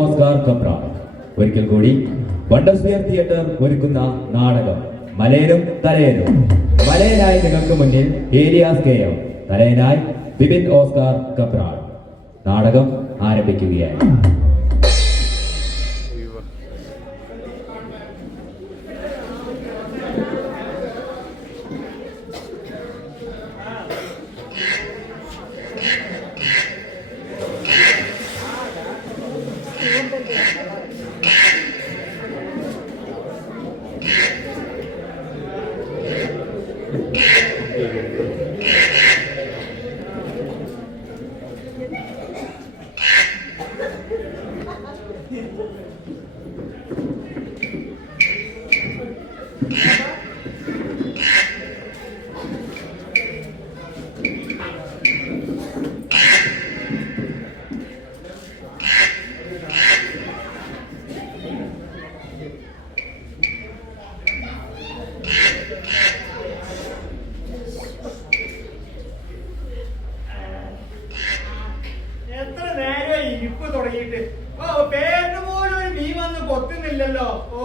Oscar കപ്രാൾ. ഒരിക്കൽ കൂടി വണ്ടർസ്ഫിയർ theatre ഒരുക്കുന്ന നാടകം മലയനും തലയനും. മലയനായി നിങ്ങൾക്ക് മുന്നിൽ ഏലിയാസ് കെയം, തലയനായി ബിബിൻ ഓസ്കാർ കപ്രാൾ. നാടകം ആരംഭിക്കുകയായി. പേരിന് പോലും ഒരു മീൻ വന്ന് കൊത്തുന്നില്ലല്ലോ. ഓ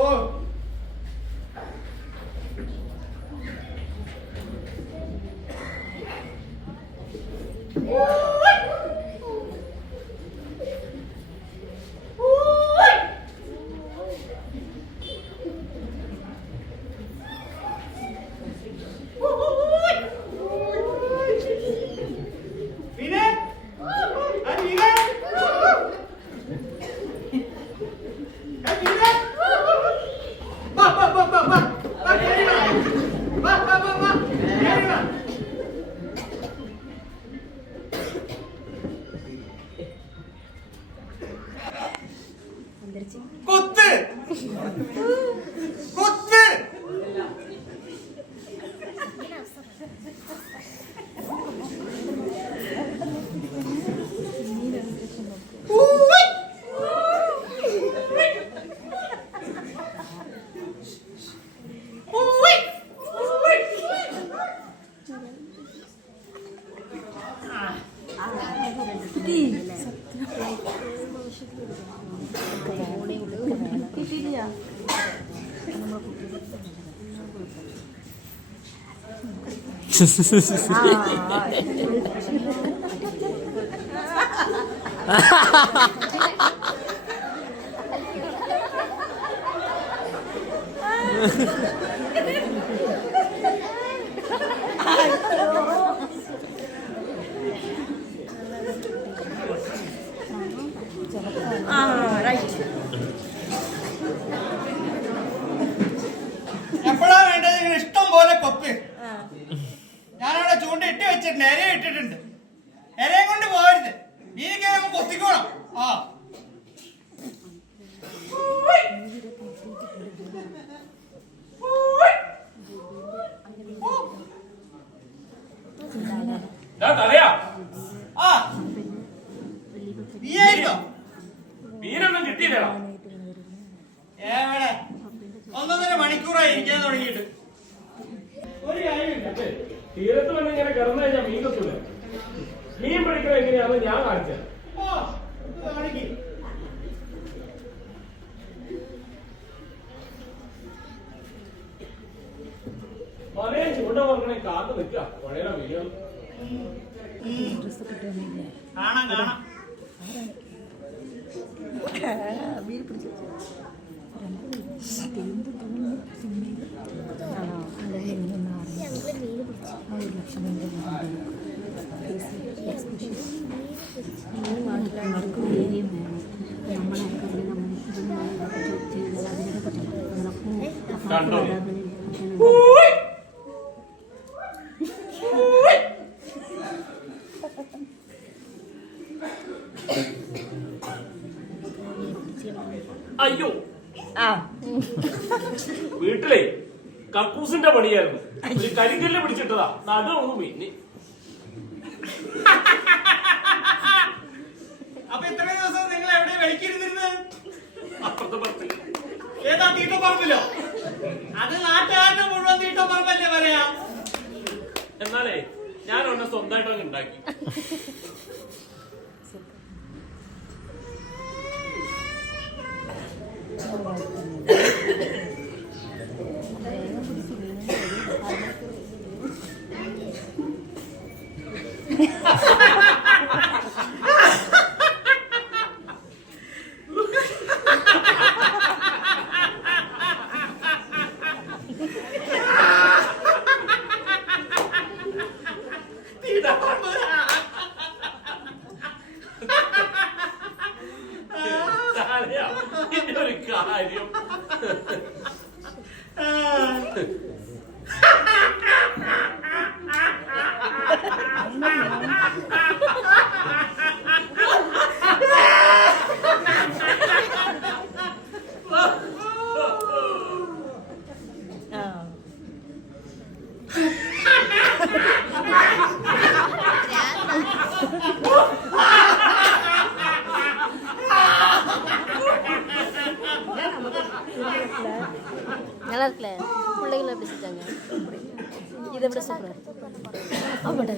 കൊത്ത് കൊത്ത് എപ്പോഴാ വേണ്ടത്? നിങ്ങൾ ഇഷ്ടം പോലെ കൊത്ത്. ഞാനവിടെ ചൂണ്ട ഇട്ട് വെച്ചിട്ടുണ്ട്, ഇര ഇട്ടിട്ടുണ്ട്. ഇരയും കൊണ്ട് പോകരുത്, മീനൊക്കെ നമുക്ക് കൊത്തിക്കോണം. ആ മീനൊന്നും കിട്ടിയില്ല. എവിടെ 1.5 മണിക്കൂറായി ഇരിക്കാൻ തുടങ്ങിയിട്ട്. ഒരു കാര്യമില്ല. തീരത്ത് വന്ന് ഇങ്ങനെ കിടന്നു കഴിഞ്ഞാൽ മീൻ കത്തൂല. മീൻ പിടിക്കുന്നത് എങ്ങനെയാണെന്ന് ഞാൻ കാണിച്ചത്. മലയും ചൂണ്ട പറക്കണേ കാത്തു നിൽക്കുക. പഴയ വീഡിയോ കാണാം കാണാം. കണ്ടോ? അയ്യോ, വീട്ടിലെ കക്കൂസിന്റെ പണിയായിരുന്നു. ഒരു കരിങ്കല്ല് പിടിച്ചിട്ടതാ, നടു ഒന്ന് മീനി. അപ്പൊ ഇത്രയും ദിവസം നിങ്ങൾ എവിടെ വെളിക്കിരുന്നിരുന്നത്? അപ്പുറത്തെ പറമ്പിൽ. ഏതാ തീട്ടപ്പറമ്പിലോ? അത് നാട്ടുകാരുടെ മുഴുവൻ തീട്ടപ്പറമ്പല്ലേ പറയാ. എന്നാലേ ഞാൻ ഒന്നെ സ്വന്തമായിട്ട് അങ്ങ് ഉണ്ടാക്കി. ഇതിന്റെ ഒരു കാര്യം நல்லா இருக்குல்ல பிள்ளைகளை எப்படி செஞ்சாங்க இதை விட சூப்பராக ஆமாட்டா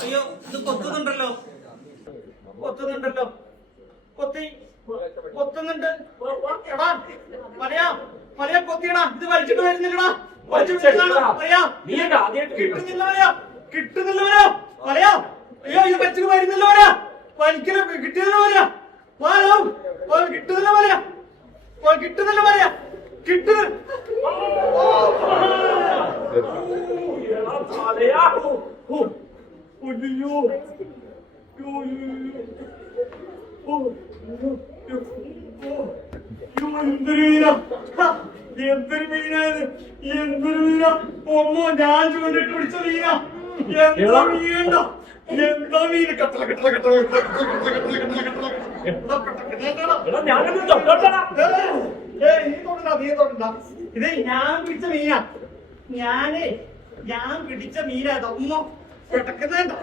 അയ്യോ ഇത് കൊത്തുന്നുണ്ടല്ലോ കൊത്തുന്നുണ്ടല്ലോ കൊത്തുന്നുണ്ട് എടാ മലയാ കൊത്തിയടാ ഇത് വലിച്ചിട്ട് വരുന്നില്ലടാ കിട്ടുന്നില്ല മലയാ അയ്യോ ഇത് വലിച്ചിട്ട് വരുന്നില്ല വലിക്കല് കിട്ടിയതല്ല കിട്ടുന്നില്ല എന്തൊരു മീനായത് ഒന്നോ ഞാൻ ചൂണ്ടിട്ട് പിടിച്ച മീനാ എന്താ മീന കട്ടല നീ തൊടണ്ട ഇത് ഞാൻ പിടിച്ച മീനാ ഞാൻ പിടിച്ച മീനാ ഇതൊന്നോ പെട്ടക്കുന്നുണ്ടോ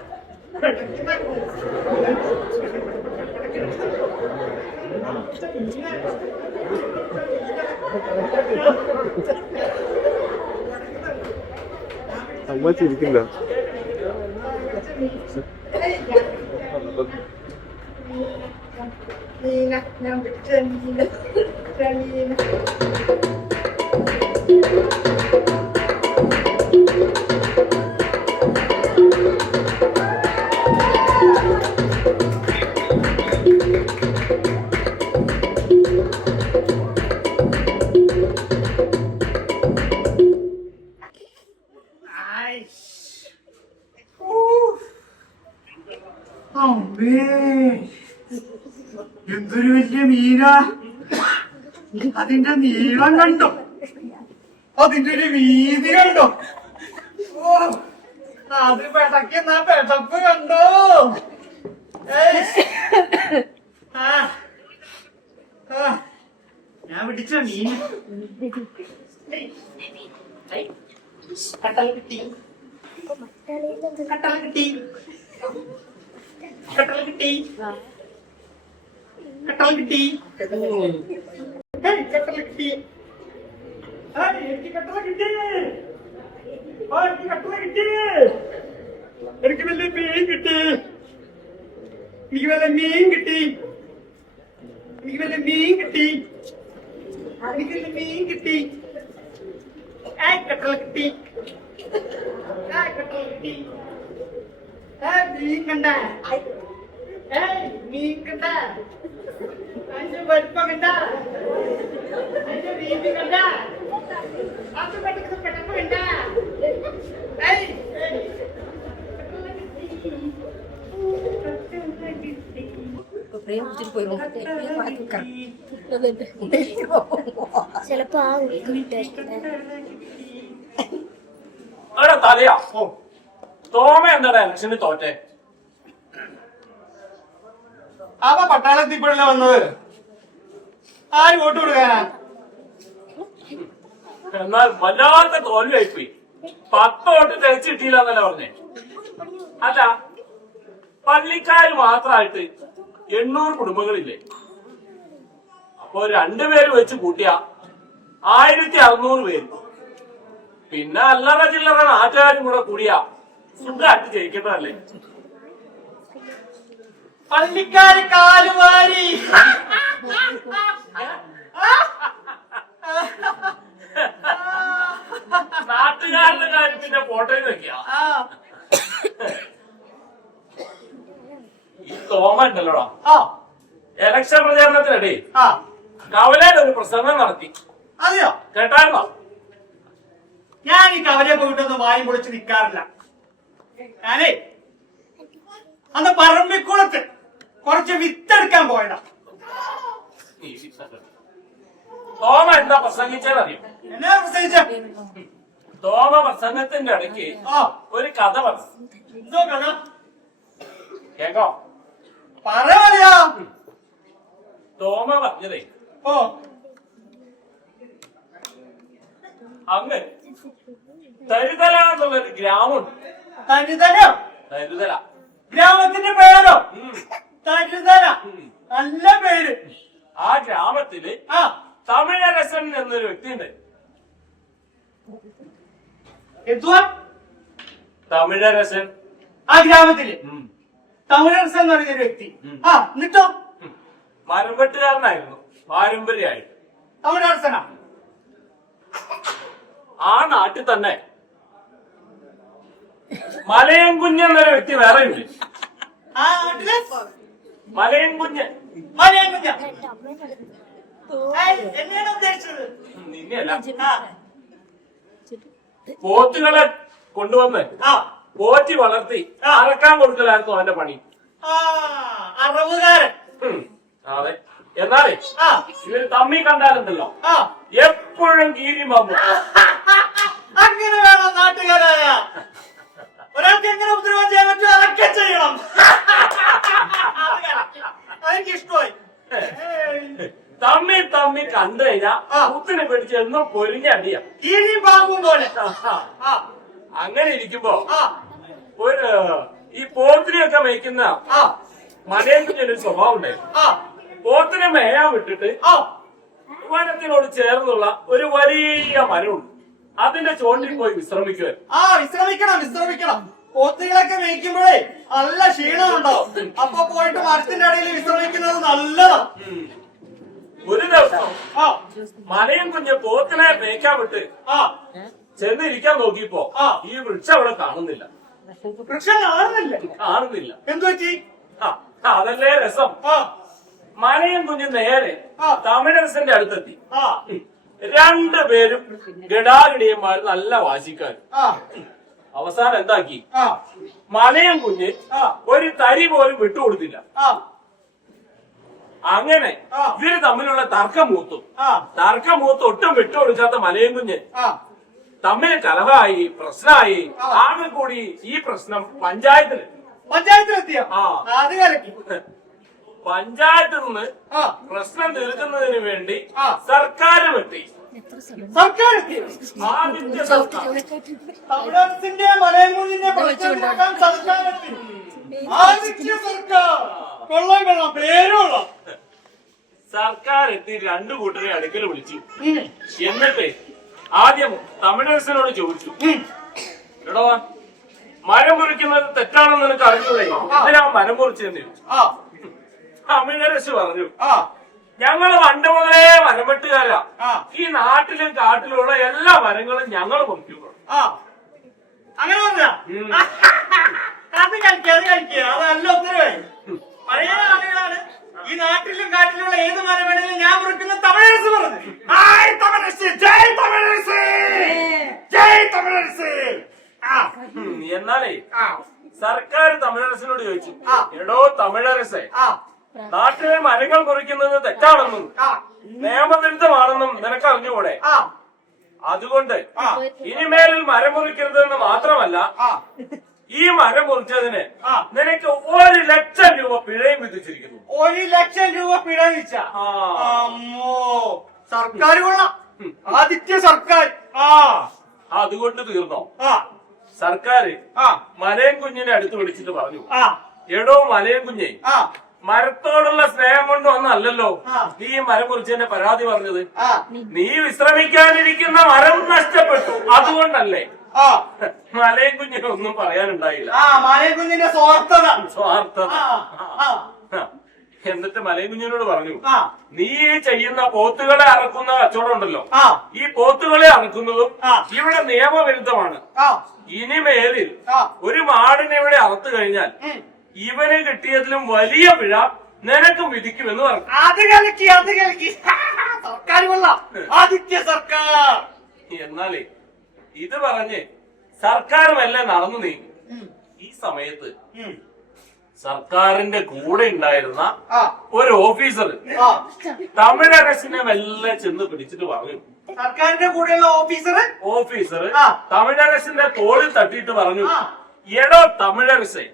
അമ്മ ചിരിക്കണ്ട ഞാൻ പിടിച്ച മീന എന്തൊരു വലിയ മീനാ അതിന്റെ നീളം കണ്ടോ അതിന്റെ ഒരു വീതി കണ്ടോ അത് പെടക്കുന്ന പെടപ്പ് കണ്ടോ ഞാൻ പിടിച്ച മീൻ കട്ടൽ കിട്ടി കട്ടൽ കിട്ടി കട്ടൽ കിട്ടി കട്ടൽ കിട്ടി കട്ടൽ കിട്ടി എനിക്ക് കട്ടല കിട്ടി എനിക്ക് കട്ടല കിട്ടി എനിക്ക് വലിയ മീൻ കിട്ടി എനിക്ക് വലിയ മീൻ കിട്ടി എനിക്ക് വലിയ മീൻ കിട്ടി എനിക്ക് വലിയ മീൻ കിട്ടി കട്ടല കിട്ടി കട്ടല കിട്ടി മീൻ കണ്ട മീൻ കണ്ട അതിന്റെ വലിപ്പം കണ്ട അതിന്റെ വീതി കണ്ട അത് പെട്ടെന്ന് പെട്ടെന്ന് കണ്ട ചിലപ്പോ ആ തലയാ തോമ എന്താടാ ഇലക്ഷന് തോറ്റെ അവ പട്ടാളത്തിൽ ഇപ്പോഴല്ലേ വന്നത് ആര് വോട്ട് കൊടുക്കാനാ എന്നാൽ വല്ലാത്ത തോൽവിയായിപ്പോയി 10 വോട്ട് തികച്ചു കിട്ടിയില്ല എന്നല്ല പറഞ്ഞേ അല്ല പള്ളിക്കാര് മാത്രമായിട്ട് 800 കുടുംബങ്ങളില്ലേ അപ്പൊ 2 പേര് വെച്ച് കൂട്ടിയ 1600 പേര് പിന്നെ അല്ലറ ചില്ലറ നാട്ടുകാരും കൂടെ കൂടിയ സുഖമായിട്ട് ജയിക്കേണ്ടതല്ലേ പള്ളിക്കാര് കാലുവാരി നാട്ടുകാരുടെ കാര്യം പിന്നെ ഫോട്ടോയിൽ വെക്കുക ഈ തോമ ഉണ്ടല്ലോടാ ഇലക്ഷൻ പ്രചാരണത്തിനിടെ കവലയിൽ ഒരു പ്രസംഗം നടത്തി അതെയോ കേട്ടായിരുന്നോ ഞാൻ ഈ കവലയെ പോയിട്ടൊന്ന് വായും പൊളിച്ച് നിൽക്കാറില്ല ഞാനേ അന്ന് പറമ്പിക്കുളത്ത് കുറച്ച് വിത്തെടുക്കാൻ പോയതാ. തോമ എന്താ പ്രസംഗിച്ചതറിയോ? എന്നാ പ്രസംഗിച്ച? തോമ പ്രസംഗത്തിന്റെ ഇടയ്ക്ക് ഒരു കഥ പറഞ്ഞു. എന്തോ കഥ? കേക്കോ? പറയാ. തോമ പറഞ്ഞതേ, ഓ, അങ്ങ് തരുതല എന്നുള്ളൊരു ഗ്രാമമുണ്ട്. തരുതലോ? തരുതല ഗ്രാമത്തിന്റെ പേരോ? തരുതല. നല്ല പേര്. ആ ഗ്രാമത്തില് ആ, തമിഴരസൻ എന്നൊരു വ്യക്തിയുണ്ട്. എന്തുവാ? തമിഴരസൻ. ആ ഗ്രാമത്തില് തമിഴരസൻ എന്ന് പറയുന്നൊരു വ്യക്തി. ആ, എന്നിട്ടോ? മരംവെട്ടുകാരനായിരുന്നു പാരമ്പര്യമായിട്ട്. തമിഴരസനാ? ആ നാട്ടിൽ തന്നെ മലയൻ കുഞ്ഞ് എന്നൊരു വ്യക്തി വേറെ ഉണ്ട്. ആ നാട്ടില് മലയൻ കുഞ്ഞ്. മലയൻ കുഞ്ഞ? എന്നെയാണ് ഉദ്ദേശിച്ചത്? നിന്നെയല്ല. ആ, പോത്തുകളെ കൊണ്ടുവന്ന് ആ, പോറ്റി വളർത്തി അറക്കാൻ കൊടുക്കലായിരുന്നു അവന്റെ പണി. ആ, അറവുകാരൻ. അതെ. എന്നാലേ ആ, ഇവര് തമ്മി കണ്ടാലുണ്ടല്ലോ ആ, എപ്പോഴും കീരി വന്നു. അങ്ങനെ വേണം നാട്ടുകാരായ. ഒരാൾക്ക് എങ്ങനെ ഉപദ്രവം ചെയ്യാൻ പറ്റുമോ അതൊക്കെ ചെയ്യണം. അതെനിക്ക് ഇഷ്ടമായി. തമ്മി തമ്മി കണ്ടു കഴിഞ്ഞാ കുത്തിനെ പിടിച്ച് എന്നും പൊരിഞ്ഞടിയാ. കീരി പാമ്പും പോലെ. ആ, അങ്ങനെ ഇരിക്കുമ്പോ ആ, ഒരു ഈ പോത്തിനെയൊക്കെ മേയ്ക്കുന്ന ആ, മലയൻ കുഞ്ഞൊരു സ്വഭാവം ഉണ്ടായിരുന്നു. ആ, പോത്തിനെ മേയാൻ വിട്ടിട്ട് ആ, വനത്തിനോട് ചേർന്നുള്ള ഒരു വലിയ മരമുണ്ട്. അതിന്റെ ചോണ്ടിൽ പോയി വിശ്രമിക്കുവാൻ. ആ, വിശ്രമിക്കണം, വിശ്രമിക്കണം. പോത്തുകളൊക്കെ മേയ്ക്കുമ്പോഴേ നല്ല ക്ഷീണം ഉണ്ടാവും. അപ്പൊ പോയിട്ട് മരത്തിന്റെ അടിയിൽ വിശ്രമിക്കുന്നത് നല്ലതാ. ഒരു ദിവസം ആ, മലയൻ കുഞ്ഞ് പോത്തിനെ മേയ്ക്കാൻ വിട്ട് ആ, ചെന്നിരിക്കാൻ നോക്കിയപ്പോ ഈ വൃക്ഷം അവിടെ കാണുന്നില്ല. വൃക്ഷം കാണുന്നില്ല. കാണുന്നില്ല. എന്തു പറ്റി? അതല്ലേ രസം. ആ, മലയൻ കുഞ്ഞ് നേരെ തമിഴരസന്റെ അടുത്തെത്തി. ആ, രണ്ടുപേരും ഗഡാഗഡിയന്മാർ നല്ല വാശിക്കാർ. ആ, അവസാനം എന്താക്കി? ആ, മലയൻ കുഞ്ഞ് ഒരു തരി പോലും വിട്ടുകൊടുത്തില്ല. ആ, അങ്ങനെ ഇവര് തമ്മിലുള്ള തർക്കം മൂത്തു. ആ, തർക്കം മൂത്ത് ഒട്ടും വിട്ടുകൊടുക്കാത്ത മലയൻ കുഞ്ഞ് ആ, തമ്മിൽ കലഹമായി, പ്രശ്നമായി. ആകെ കൂടി ഈ പ്രശ്നം പഞ്ചായത്തിൽ. പഞ്ചായത്തിലെത്തിയോ? ആ. അത് കലക്കി. പഞ്ചായത്തിൽ നിന്ന് ആ, പ്രശ്നം തീർക്കുന്നതിന് വേണ്ടി ആ. സർക്കാർ വെട്ടി. സർക്കാർ എത്തിയോ? ആദ്യത്തെ സർക്കാർ. തമിഴകത്തിന്റെ മലയൻകുഞ്ഞിന്റെ പ്രശ്നം തീർക്കാൻ സർക്കാർ എത്തി. ആദിത്യ സർക്കാർ. കൊള്ളാം, കൊള്ളാം, പേരുള്ള സർക്കാർ എത്തി രണ്ടു കൂട്ടരെ അടുക്കൽ വിളിച്ചു. എന്നിട്ട് ആദ്യം തമിഴരസനോട് ചോദിച്ചു, എടോ മരം മുറിക്കുന്നത് തെറ്റാണെന്ന് നിനക്ക് അറിഞ്ഞൂടെ? എന്തിനാ മരം മുറിച്ചെന്ന് ചോദിച്ചു. തമിഴരസ് പറഞ്ഞു, ഞങ്ങൾ പണ്ട് മുതലേ മരംവെട്ടുകാരാ. ഈ നാട്ടിലും കാട്ടിലുള്ള എല്ലാ മരങ്ങളും ഞങ്ങൾ മുറിക്കുന്നു. അങ്ങനെ പറഞ്ഞ അത് കളിക്കുക, അത് കളിക്കുക. അത് നല്ല ഉത്തരവായി. പഴയ ആളുകളാണ് ഈ നാട്ടിലും കാട്ടിലുള്ള ഏത് മരം വേണമെങ്കിലും ഞാൻ മുറിക്കുന്ന തമിഴരസ് പറഞ്ഞു. ഹായ് തമിഴരസ്, ജയ് തമിഴരസ്, ജയ് തമിഴരസ്. എന്നാലേ സർക്കാർ തമിഴരസനോട് ചോദിച്ചു, എടോ തമിഴരസേ, നാട്ടിലെ മരങ്ങൾ മുറിക്കുന്നത് തെറ്റാണെന്നും നിയമവിരുദ്ധമാണെന്നും നിനക്ക് അറിഞ്ഞുകൂടെ? അതുകൊണ്ട് ഇനിമേലിൽ മരം മുറിക്കരുതെന്ന് മാത്രമല്ല, ഈ മരം മുറിച്ചതിന് നിനക്ക് 1,00,000 രൂപ പിഴയും വിധിച്ചിരിക്കുന്നു. 1,00,000 രൂപ പിഴ വിധിച്ച? സർക്കാർ കൊള്ളാം, ആദിത്യ സർക്കാർ. അതുകൊണ്ട് തീർന്നോ? സർക്കാർ മലയൻ കുഞ്ഞിനെ അടുത്ത് വിളിച്ചിട്ട് പറഞ്ഞു, എടോ മലയൻ കുഞ്ഞെ, മരത്തോടുള്ള സ്നേഹം കൊണ്ട് ഒന്നല്ലല്ലോ നീ ഈ മരം മുറിച്ചതിന്റെ പരാതി പറഞ്ഞത്. നീ വിശ്രമിക്കാനിരിക്കുന്ന മരം നഷ്ടപ്പെട്ടു, അതുകൊണ്ടല്ലേ? മലയൻ കുഞ്ഞിനെ ഒന്നും പറയാനുണ്ടായില്ല. മലയൻ കുഞ്ഞിന്റെ സ്വാർത്ഥത. എന്നിട്ട് മലയൻ കുഞ്ഞിനോട് പറഞ്ഞു, നീ ചെയ്യുന്ന പോത്തുകളെ അറക്കുന്ന കച്ചവടം ഉണ്ടല്ലോ, ഈ പോത്തുകളെ അറക്കുന്നതും ഇവിടെ നിയമവിരുദ്ധമാണ്. ഇനിമേലിൽ ഒരു മാടിനെ ഇവിടെ അറുത്തു കഴിഞ്ഞാൽ ഇവന് കിട്ടിയതിലും വലിയ പിഴ നിനക്കും വിധിക്കുമെന്ന് പറഞ്ഞു. അത് കളിക്കി, അത് കളിക്കി. സർക്കാർ കൊള്ളാം, ആദിത്യ സർക്കാർ. എന്നാലേ ഇത് പറഞ്ഞ് സർക്കാരുമെല്ലാം നടന്നു നീങ്ങി. ഈ സമയത്ത് സർക്കാരിന്റെ കൂടെ ഉണ്ടായിരുന്ന ഒരു ഓഫീസർ തമിഴരസിനെ മെല്ലെ ചെന്ന് പിടിച്ചിട്ട് പറഞ്ഞു. സർക്കാരിന്റെ കൂടെയുള്ള ഓഫീസർ തമിഴരസിന്റെ തോളിൽ തട്ടിയിട്ട് പറഞ്ഞു, എടോ തമിഴരസേ,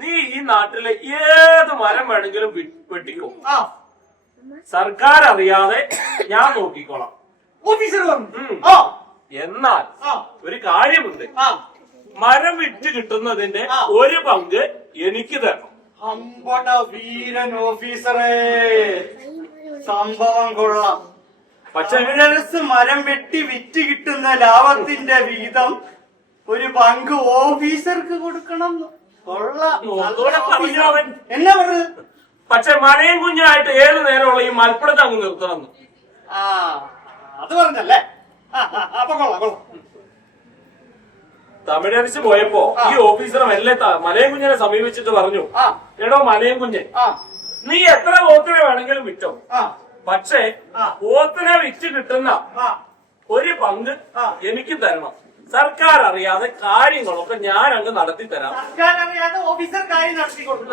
നീ ഈ നാട്ടിലെ ഏത് മരം വേണമെങ്കിലും വെട്ടിക്കോ, സർക്കാർ അറിയാതെ ഞാൻ നോക്കിക്കോളാം. ഓഫീസർ എന്നാൽ ഒരു കാര്യമുണ്ട്, മരം വിറ്റ് കിട്ടുന്നതിന്റെ ഒരു പങ്ക് എനിക്ക് തരണം. അമ്പട വീരൻ ഓഫീസറേ, സംഭവം കൊള്ളാം. പക്ഷെ മരം വെട്ടി വിറ്റ് കിട്ടുന്ന ലാഭത്തിന്റെ വിഹിതം ഒരു പങ്ക് ഓഫീസർക്ക് കൊടുക്കണം. കൊള്ളാം. എന്നാ പറഞ്ഞത്? പക്ഷെ മലയും കുഞ്ഞായിട്ട് ഏത് നേരമുള്ള ഈ മൽപ്പുറത്ത് അങ്ങ് നിർത്തണം. അത് പറഞ്ഞല്ലേ? അപ്പൊ കൊള്ളാം കൊള്ളാം. തമിഴരച്ച് പോയപ്പോ ഈ ഓഫീസർ മെല്ലെ മലയും കുഞ്ഞിനെ സമീപിച്ചിട്ട് പറഞ്ഞു, എടോ മലയും കുഞ്ഞെ, നീ എത്ര പോത്തിനെ വേണമെങ്കിലും വിറ്റോ, പക്ഷേ പോത്തിനെ വിറ്റ് കിട്ടുന്ന ഒരു പങ്ക് എനിക്ക് തരണം. സർക്കാർ അറിയാതെ കാര്യങ്ങളൊക്കെ ഞാൻ അങ്ങ് നടത്തി തരാം. സർക്കാർ അറിയാതെ ഓഫീസർ കാര്യം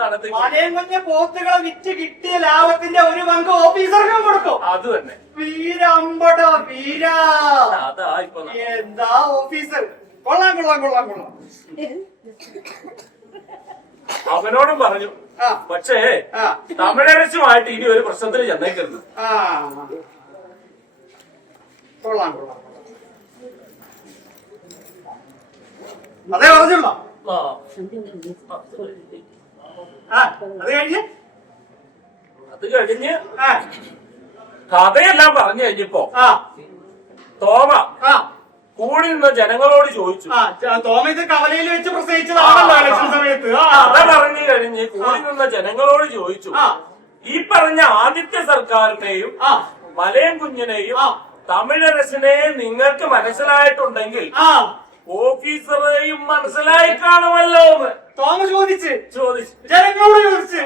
നടത്തി മലയും കുഞ്ഞ് പോത്തുകളെ വിറ്റ് കിട്ടിയ ലാഭത്തിന്റെ ഒരു പങ്ക് ഓഫീസർക്കും കൊടുക്കും. അത് തന്നെ. വീരമ്പട വീര. അതാ ഇപ്പൊ എന്താ ഓഫീസർ. കൊള്ളാം കൊള്ളാം കൊള്ളാം കൊള്ളാം. അവനോടും പറഞ്ഞു, പക്ഷേ തമിഴരസുമായിട്ട് ഇനി ഒരു പ്രശ്നത്തിൽ ചെന്നേക്കരുത്. കൊള്ളാം കൊള്ളാം. അതേ പറഞ്ഞുള്ളോ? അത് കഴിഞ്ഞ് കഥയെല്ലാം പറഞ്ഞു കഴിഞ്ഞപ്പോ തോമ കൂടി നിന്ന ജനങ്ങളോട് ചോദിച്ചു. തോമ ഇത് കവലയിൽ വെച്ച് പ്രസവിച്ചതാണല്ലോ ഇലക്ഷൻ സമയത്ത്. കഥ പറഞ്ഞു കഴിഞ്ഞ് കൂടി നിന്ന ജനങ്ങളോട് ചോദിച്ചു, ഈ പറഞ്ഞ ആദിത്യ സർക്കാരിനെയും മലയൻ കുഞ്ഞിനെയും തമിഴരസിനെയും നിങ്ങൾക്ക് മനസ്സിലായിട്ടുണ്ടെങ്കിൽ ഓഫീസറെയും മനസ്സിലായി കാണുമല്ലോ എന്ന് തോമ ചോദിച്ചു. ജനങ്ങളോട് ചോദിച്ചു.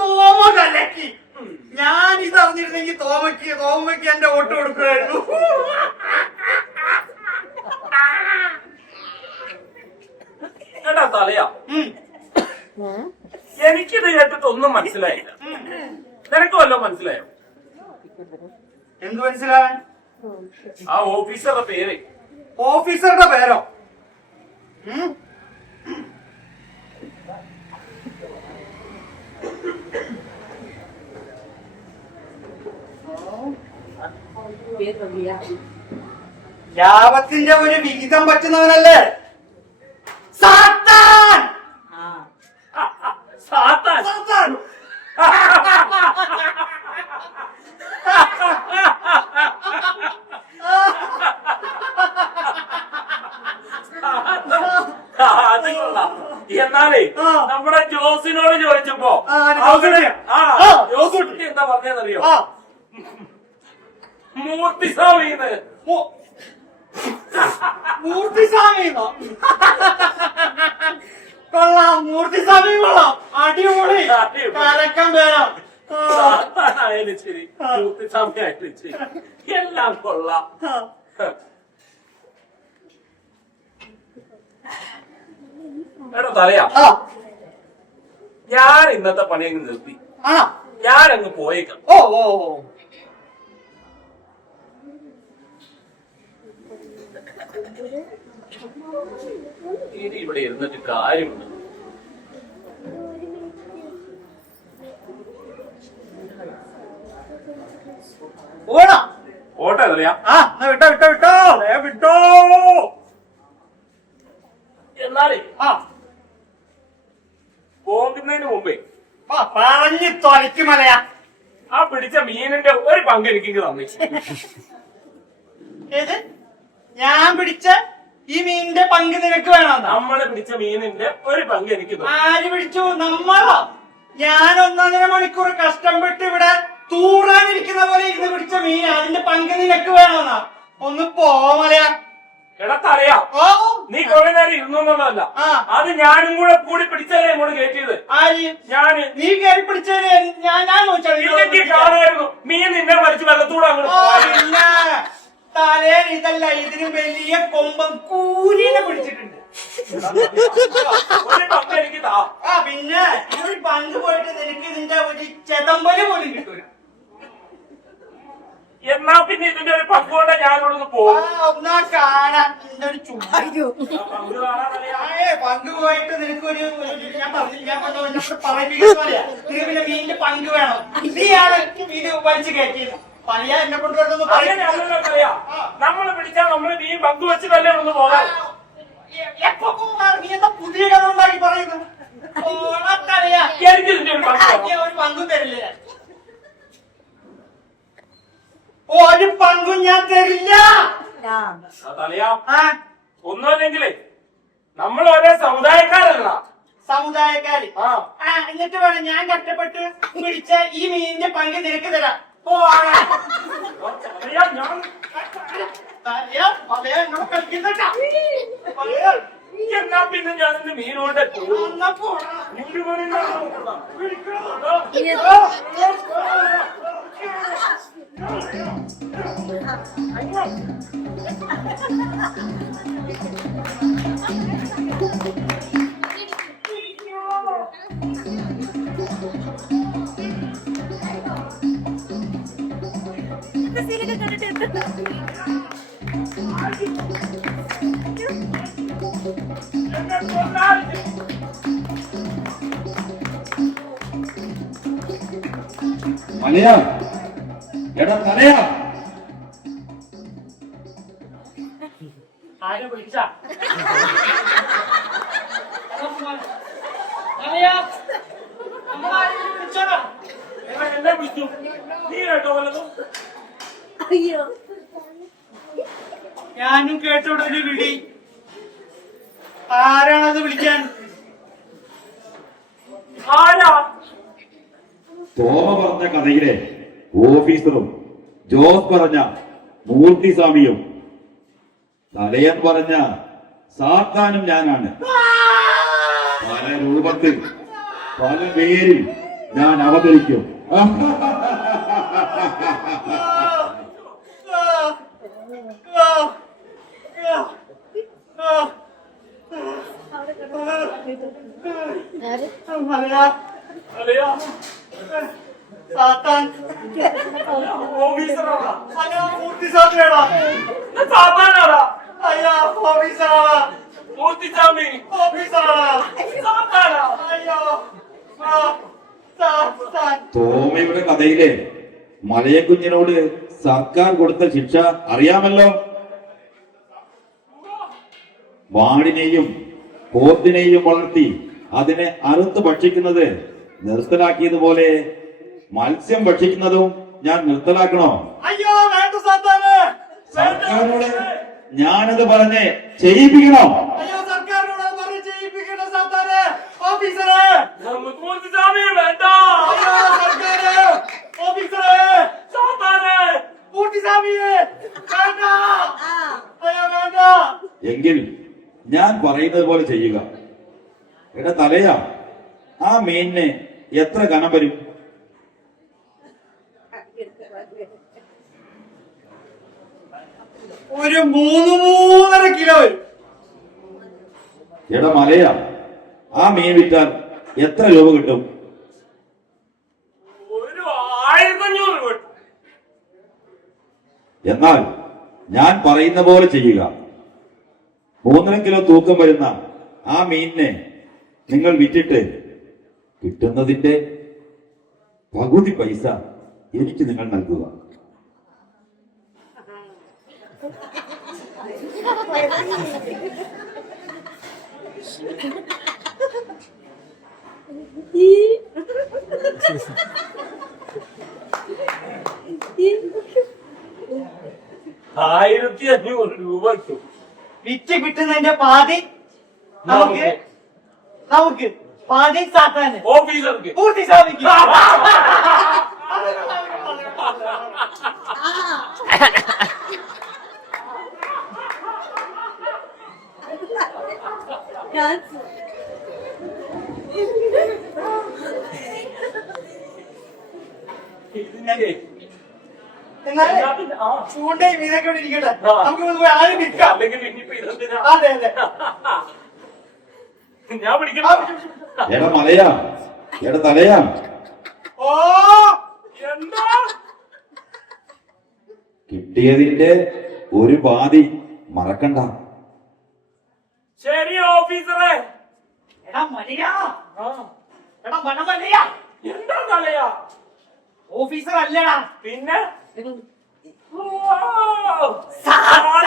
തോമ കലക്കി. ഞാൻ ഇതറിഞ്ഞിരുന്നെങ്കിൽ തോമയ്ക്ക് എന്റെ വോട്ട് കൊടുക്കുമായിരുന്നു. കേട്ടാ തലയാ, എനിക്കിത് കേട്ടിട്ട് ഒന്നും മനസ്സിലായില്ല. നിനക്ക് വല്ലതും മനസ്സിലായോ? എന്ത് മനസ്സിലാവാൻ? ആ ഓഫീസറുടെ പേര്. ഓഫീസറുടെ പേരോ? ലാഭത്തിന്റെ ഒരു വിഹിതം പറ്റുന്നവനല്ലേ സാത്താൻ. സാത്താൻ. സാത്താൻ. അത് കൊള്ളാം. എന്നാലേ നമ്മുടെ ജോസിനോട് ചോദിച്ചപ്പോ ജോസുട്ടി എന്താ പറഞ്ഞതെന്നറിയോ? മൂർത്തിസ്വാമിന്ന്. മൂർത്തിസ്വാമിന്നോ? കൊള്ളാം. മൂർത്തിസ്വാമി കൊള്ളാം. അടിപൊളി. കലക്കം വേണം. സാത്താനായാലും ശരി, മൂർത്തിസ്വാമി ആയാലും ശരി, എല്ലാം കൊള്ളാം. എടോ തലയാ, ഞാൻ ഇന്നത്തെ പണി അങ്ങ് നിർത്തി. ഞാനങ്ങ് പോയേക്കാം. ഓ ഓ ഇനി ഇവിടെ ഇരുന്നിട്ട് കാര്യമുണ്ട്. ഓട്ടെ തലയാ. വിട്ടോ വിട്ടോ വിട്ടോ വിട്ടോ. എന്നാലേ പോകുന്നതിന് മുമ്പേ പറഞ്ഞു തൊലയ്ക്ക് മലയാ. ആ പിടിച്ച മീനിന്റെ ഒരു പങ്ക് എനിക്ക് തന്നി. ഏത്? ഞാൻ പിടിച്ച ഈ മീനിന്റെ പങ്ക് നിനക്ക് വേണം? നമ്മള് പിടിച്ച മീനിന്റെ ഒരു പങ്ക് എനിക്ക്. ആര് പിടിച്ചു? നമ്മളോ? ഞാൻ 1.5 മണിക്കൂർ കഷ്ടപ്പെട്ട് ഇവിടെ തൂറാനിരിക്കുന്ന പോലെ ഇരുന്ന് പിടിച്ച മീൻ, അതിന്റെ പങ്ക് നിനക്ക് വേണമെന്നാ? ഒന്ന് പോമലയാ. എടത്തറിയാം, നീ കുറെ നേരം ഇരുന്നൊന്നുമല്ല, അത് ഞാനും കൂടി പിടിച്ചല്ലേ ഇങ്ങോട്ട് കയറ്റിയത്. ആര്? ഞാന്. നീ കയറി പിടിച്ചത് ഞാൻ കാണുമായിരുന്നു. മീൻ നിന്നെ വലിച്ച് വെള്ളത്തൂടെ അങ്ങോട്ട്. തലേ ഇതല്ല, ഇതിന് വലിയ കൊമ്പം കൂരിനെ പിടിച്ചിട്ടുണ്ട്. ഒരു പങ്ക് എനിക്ക് താ. ആ പിന്നെ ഒരു പങ്ക് പോയിട്ട് നിനക്ക് ഇതിന്റെ ഒരു ചെതമ്പല് പോലും കിട്ടൂല. എന്നാ പിന്നെ ഇതിന്റെ ഒരു പങ്ക് കൊണ്ട് ഞാനിവിടുന്ന് പോകും. ഒന്നാ കാണാൻ നിന്റെ ഒരു ചുമ്മാ പങ്ക് കാണാനറിയാ. പങ്ക് പോയിട്ട് നിനക്കൊരു ഞാൻ പറഞ്ഞില്ല, ഞാൻ പറയിപ്പിക്കുന്നറിയാ നിനക്ക് പിന്നെ മീനിന്റെ പങ്ക് വേണം. നീയാണ് ഇത് വലിച്ചു കയറ്റിയത്. പറയാ എന്നെ കൊണ്ടുവരുന്നത് അങ്ങനെയല്ലല്ലോ പറയാ. നമ്മള് പിടിച്ചാൽ നമ്മള് നീ പങ്ക് വെച്ചിട്ടല്ലേ ഒന്ന് പോകാം. എപ്പോ പോകാറ്? നീ എന്താ പുതിയ കഥ ഉണ്ടാക്കി പറയുന്നത്? ഓണത്തറിയാ എനിക്ക് ഇതിന്റെ ഒരു പങ്ക് വേണം. ഒരു പങ്കും തരില്ല. ഒരു പങ്കും ഞാൻ തരില്ല. തലയാ ഒന്നുമല്ലെങ്കിലേ നമ്മൾ ഒരേ സമുദായക്കാരല്ല. സമുദായക്കാര് ആ എന്നിട്ട് വേണം ഞാൻ കഷ്ടപ്പെട്ട് പിടിച്ച ഈ മീനിന്റെ പങ്ക് നിനക്ക് തരാം. തലയാ, ഞാൻ എന്നാ പിന്നെ ഞാൻ എന്റെ മീനോടെ മലയാ എടാ തലയാ ആരും വിളിച്ച വിളിച്ചോടാ. എന്നെ വിളിച്ചു. നീ കേട്ടോ വല്ലതും? അയ്യോ ഞാനും കേട്ടോടെ ഒരു വിളി. ആരാണത് വിളിക്കാൻ? ആരാ? തോമ പറഞ്ഞ കഥയിലെ ഓഫീസറും ജോസ് പറഞ്ഞ മൂർത്തിസ്വാമിയും തലയൻ പറഞ്ഞ സാത്താനും ഞാനാണ്. പല രൂപത്തിൽ പല പേരിൽ ഞാൻ അവതരിക്കും. തലയാ സാത്താൻ ഓഫീസറാടാ. അയ്യോ മൂർത്തിസ്വാമിയാടാ. സാത്താനാടാ. അയ്യോ ഓഫീസറാടാ. മൂർത്തിസ്വാമി ഓഫീസറാടാ. സാത്താനാ. അയ്യോ സാത്താൻ. തോമയുടെ കഥയിലെ മലയക്കുഞ്ഞിനോട് സർക്കാർ കൊടുത്ത ശിക്ഷ അറിയാമല്ലോ. വാടിനെയും പോത്തിനെയും വളർത്തി അതിനെ അറുത്ത് ഭക്ഷിക്കുന്നത് നിർത്തലാക്കിയതുപോലെ മത്സ്യം ഭക്ഷിക്കുന്നതും ഞാൻ നിർത്തലാക്കണോ? അയ്യോ വേണ്ട സാത്താന്. സർക്കാരിനോട് ഞാനത് പറഞ്ഞ് ചെയ്യിപ്പിക്കണോ? അയ്യോ സർക്കാരിനോട് പറഞ്ഞ് ചെയ്യിപ്പിക്കണ സാത്താന്. ഓഫീസറെ നമുക്ക് മൂർത്തിസ്വാമിയെ വേണ്ട. അയ്യോ സർക്കാര്. ഓഫീസറെ സാത്താനെ. മൂർത്തിസ്വാമിയെ വേണ്ട. അയ്യോ വേണ്ട. എങ്കിൽ ഞാൻ പറയുന്നത് പോലെ ചെയ്യുക. എടാ തലയാ, ആ മീനിന് എത്ര കനം വരും? ഒരു 3-3.5 കിലോ വരും. എടാ മലയാ, ആ മീൻ വിറ്റാൽ എത്ര രൂപ കിട്ടും? ഒരു 1500 രൂപ. എന്നാൽ ഞാൻ പറയുന്ന പോലെ ചെയ്യുക. 3.5 കിലോ തൂക്കം വരുന്ന ആ മീനിനെ നിങ്ങൾ വിറ്റിട്ട് കിട്ടുന്നതിന്റെ പകുതി പൈസ എനിക്ക് നിങ്ങൾ നൽകുക. ആയിരത്തി 500 രൂപ കിട്ടും. വിറ്റ് കിട്ടുന്നതിന്റെ പാതി നമുക്ക് പാതി സാത്താന്. ഓഫീസർക്ക്. മൂർത്തിസ്വാമിക്ക്. ഇതിനെ എന്നാലേ ചൂണ്ടയും ഇതൊക്കെ ഇവിടെ ഇരിക്കട്ടെ. നമുക്ക് പോയി ആരും വിൽക്കാം. അല്ലെങ്കിൽ ഇനിയിപ്പോ ഇതെന്തിനാ? അതെ അതെ ഞാൻ പിടിക്കണം. എടാ മലയാ, എടാ തലയാ, ഓ എന്താ കിട്ടിയതിന്റെ ഒരു പാതി മറക്കണ്ട. ശരി ഓഫീസറെ. എടാ മലയാ, ആ, എടാ മനമലയാ, എന്താ തലയാ? ഓഫീസർ അല്ലടാ പിന്നെ സാത്താൻ.